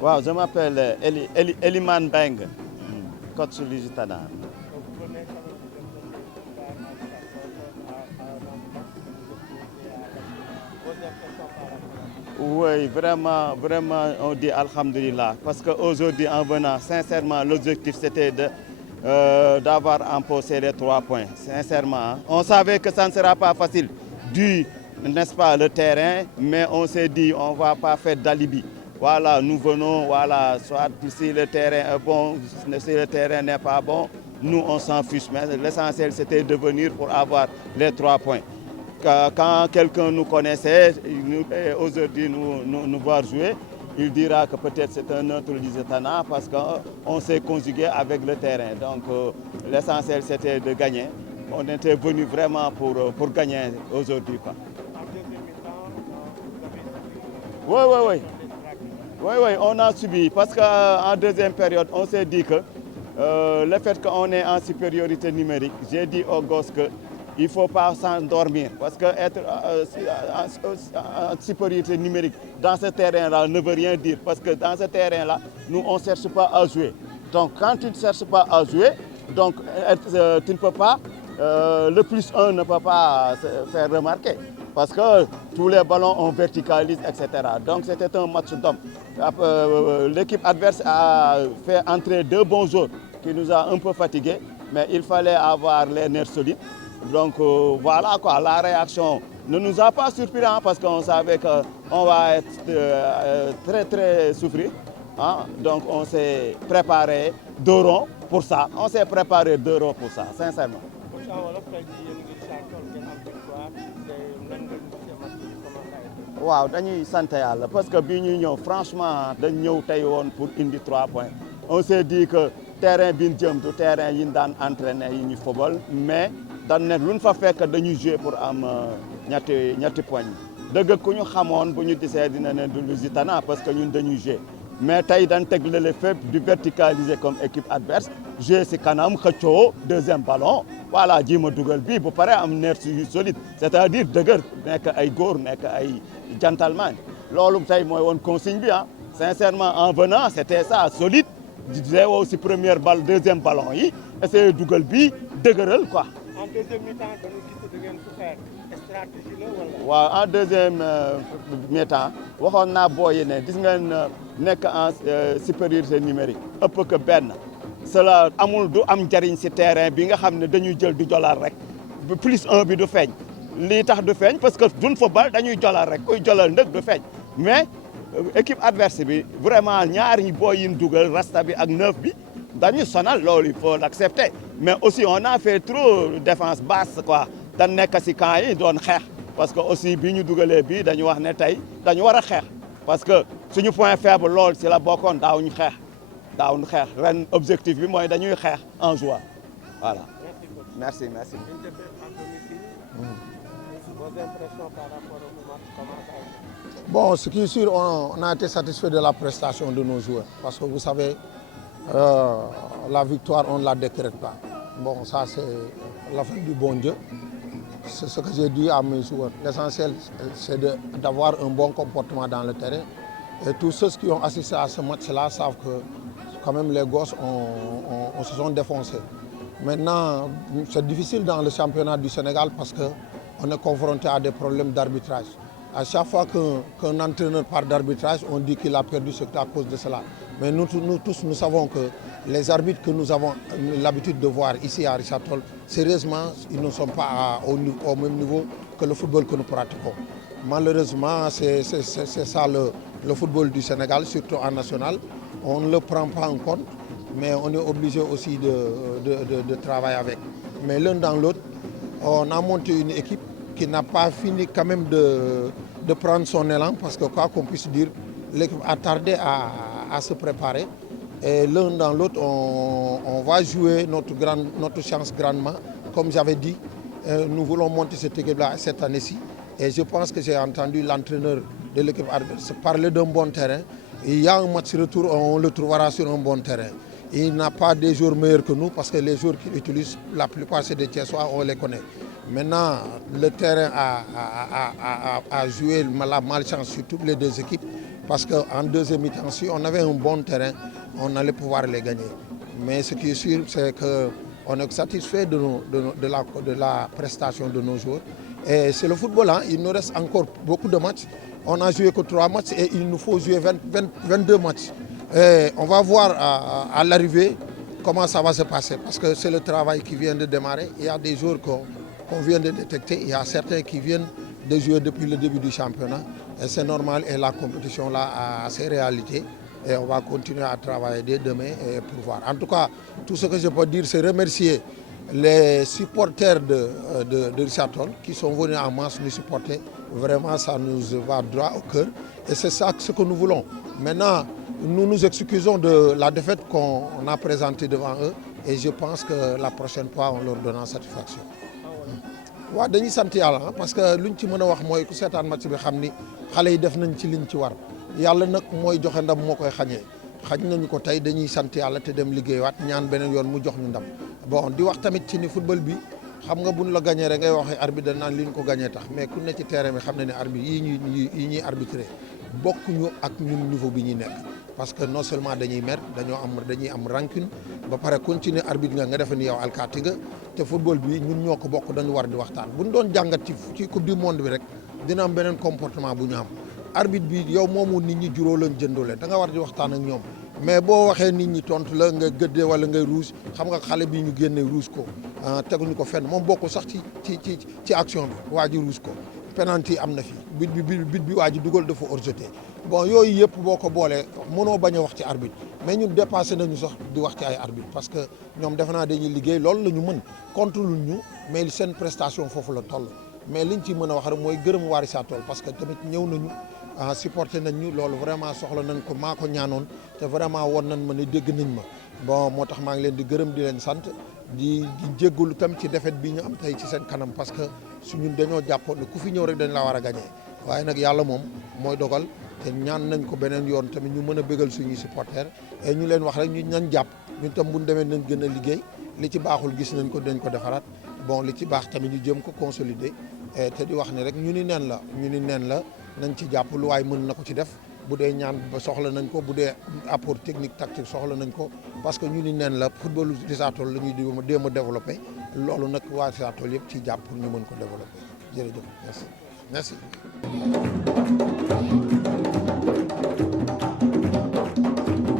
Wow, je m'appelle Eliman Beng, coach Lusitana. Oui, vraiment, on dit Alhamdulillah. Parce qu'aujourd'hui, en venant, sincèrement, l'objectif c'était d'avoir empossé les 3 points. Sincèrement, hein. On savait que ça ne sera pas facile, dû, n'est-ce pas, le terrain, mais on s'est dit, on ne va pas faire d'alibi. Voilà, nous venons, voilà, soit si le terrain est bon, si le terrain n'est pas bon, nous on s'en fiche. Mais l'essentiel c'était de venir pour avoir les 3 points. Quand quelqu'un nous connaissait, aujourd'hui nous voir jouer, il dira que peut-être c'est un autre Lusitana parce qu'on s'est conjugué avec le terrain. Donc l'essentiel c'était de gagner. On était venu vraiment pour gagner aujourd'hui. Oui, on a subi parce qu'en deuxième période, on s'est dit que le fait qu'on est en supériorité numérique, j'ai dit aux gosses qu'il ne faut pas s'endormir parce qu'être en supériorité numérique dans ce terrain-là ne veut rien dire parce que dans ce terrain-là, nous on ne cherche pas à jouer. Donc quand tu ne cherches pas à jouer, donc, tu ne peux pas, le +1 ne peut pas se faire remarquer. Parce que tous les ballons on verticalise, etc. Donc c'était un match d'hommes. L'équipe adverse a fait entrer 2 bons joueurs qui nous a un peu fatigués, mais il fallait avoir les nerfs solides. Donc voilà quoi, la réaction ne nous a pas surpris parce qu'on savait qu'on va être très souffrir. Hein? Donc on s'est préparé 2 ronds pour ça. On s'est préparé 2 ronds pour ça, sincèrement. waaw dañuy sant yàlla parce que bii ñuy ñëw franchement dañ ñëw tey woon pour indi 3 points. On s'est dit que terrain bi ñu jëm du terrain yi ñu daan entraîné yi ñu football mais dañ ne lu ñu fa fekk dañuy jouer pour am ñetti points. dëgg ku ñu xamoon bu ñu gisee dina ne du Lusitana parce que ñun dañuy jouer mais tey dañ teg le fait du verticaliser comme équipe adverse jouer si kanam xëccoo 2e ballon voilà ji ma dugal bii bu paree am nerf yu solide c'est-à-dire dëgër nekk ay góor nekk ay gentleman loolu tey mooy woon consigne bi ah sincèrement en venant c'était ça solide di woo si première balle 2e ballon yi essayer dugal bii dëgëral quoi. En deuxième mi-temps dañu gis da ngeen souffert stratégie la wala. waaw en deuxième mi-temps waxoon naa booyi ne gis ngeen nekk en supériorité numérique ëpp que benn cela amul du am njariñ si terrain bi nga xam ne dañuy jël du jolaal rek +1 bi du feeñ lii tax du feeñ parce que duñ football dañuy jolal rek kuy jolal ndëg du feeñ mais équipe adverse bi vraiment ñaari booy yi ñu dugal rasta bi ak 9 bi dañuy sonal loolu il faut l'accepter mais aussi on a fait trop défense basse quoi dañ nekk si camp yi doon xeex parce que aussi bi ñu dugalee bii dañu wax ne tey dañu war a xeex parce que suñu point faible lool si la bokkoon daawuñu xeex ren objectif bi mooy dañuy xeex en jouant voilà. Merci. Vos impressions par rapport au match, comment ça a été? Bon, ce qui est sûr, on a été satisfait de la prestation de nos joueurs. Parce que vous savez, la victoire, on ne la décrète pas. Bon, ça c'est l'affaire du bon Dieu. C'est ce que j'ai dit à mes joueurs. L'essentiel, c'est d'avoir un bon comportement dans le terrain. Et tous ceux qui ont assisté à ce match-là savent que quand même les gosses se sont défoncés. Maintenant, c'est difficile dans le championnat du Sénégal parce qu'on est confronté à des problèmes d'arbitrage. À chaque fois qu'un entraîneur part d'arbitrage, on dit qu'il a perdu, c'est à cause de cela. Mais nous tous, nous savons que les arbitres que nous avons l'habitude de voir ici à Richard Toll, sérieusement, ils ne sont pas au même niveau que le football que nous pratiquons. Malheureusement, c'est ça le football du Sénégal, surtout en national. On ne le prend pas en compte, mais on est obligé aussi de travailler avec. Mais l'un dans l'autre, on a monté une équipe qui n'a pas fini quand même de prendre son élan, parce que quoi qu'on puisse dire, l'équipe a tardé à se préparer. Et l'un dans l'autre, on va jouer notre chance grandement. Comme j'avais dit, nous voulons monter cette équipe-là cette année-ci. Et je pense que j'ai entendu l'entraîneur de l'équipe adverse parler d'un bon terrain. Il y a un match retour, on le trouvera sur un bon terrain. Il n'a pas des joueurs meilleurs que nous parce que les joueurs qu'il utilise, la plupart c'est des Thiessois, on les connaît. Maintenant, le terrain a joué la malchance sur toutes les deux équipes parce qu'en deuxième mi-temps, si on avait un bon terrain, on allait pouvoir les gagner. Mais ce qui est sûr, c'est qu'on est satisfait de la prestation de nos joueurs. Et c'est le football, hein. Il nous reste encore beaucoup de matchs. On a joué que 3 matchs et il nous faut jouer 22 matchs. Et on va voir à l'arrivée comment ça va se passer parce que c'est le travail qui vient de démarrer. Il y a des joueurs qu'on vient de détecter. Il y a certains qui viennent de jouer depuis le début du championnat. Et c'est normal et la compétition là a ses réalités. Et on va continuer à travailler dès demain pour voir. En tout cas, tout ce que je peux dire, c'est remercier les supporters de Richard Toll qui sont venus en masse nous supporter. Vraiment, ça nous va droit au cœur. Et c'est ça ce que nous voulons. Maintenant, nous nous excusons de la défaite qu'on a présentée devant eux. Et je pense que la prochaine fois, on leur donnera satisfaction. waaw dañuy sant yàlla parce que luñ ci mën a wax mooy ku seetaan match bi xam ni xale yi def nañ ci liñ ci war yàlla nag mooy joxe ndam moo koy xañee xañ nañu ko tey dañuy sant yàlla te dem liggéeywaat ñaan beneen yoon mu jox ñu ndam bon di wax tamit ci ni football bi xam nga buñ la gagné rek ngay waxee arbitre da naan li ñu ko gagné tax mais ku ne ci terrain bi xam na ne arbitre yi ñuy arbitré bokkuñu ak ñun niveau bi ñuy nekk parce que non seulement dañuy mer dañuy am rancune ba pare continuer arbitre nga defe ni yow alkaati nga te football bi ñun ñoo ko bokk dañu war di waxtaan bu ñu doon jàngat ci coupe du monde bi rek dina am beneen comportement bu ñu am arbitre bi yow moomu nit ñi juróo leen jëndoo leen da nga war di waxtaan ak ñoom mais boo waxee nit ñi tontu la nga gëddee wala ngay rouge xam nga xale bi ñu génne rouge ko teguñu ko fenn moom bokkul sax ci action bi waa ji rouge ko penalty am na fi bit bi waa ji dugal dafa hors-jeu bon yooyu yëpp boo ko boolee mënoo bañ a wax ci arbitre mais ñun dépassé nañu sax di wax ci ay arbitre parce que ñoom defe naa dañuy liggéey loolu la ñu mën contre lu ñu mais seen prestation foofu la toll mais liñ ci mën a wax rek mooy gërëm waa Richard Toll parce que tamit ñëw nañu supporté nañ ñu loolu vraiment soxla nañ ko maa ko ñaanoon te vraiment woon nañ ma ne dégg nañ ma bon moo tax maa ngi leen di gërëm di leen sant di jéggalu tam ci défaite bi ñu am tey ci seen kanam parce que suñu dañoo jàppoon ne ku fi ñëw rek dañ la war a gagné waaye nag yàlla moom mooy dogal te ñaan nañ ko beneen yoon tamit ñu mën a bégal suñuy supporters et ñu leen wax rek ñu nañ jàpp ñun tam bu ñu demee nañ gën a liggéey li ci baaxul gis nañ ko dañ ko defaraat bon li ci baax tamit ñu jëm ko consolider te di wax ni rek ñu ni neen la nañ ci jàpp lu waay mën na ko ci def bu dee ñaan ba soxla nañ ko bu dee apport technique tactique soxla nañ ko parce que ñu ni neen la football Richard Toll la ñuy déem a développé loolu nag waa Richard Toll yëpp ci jàpp pour ñu mën ko développé jërëjëf merci.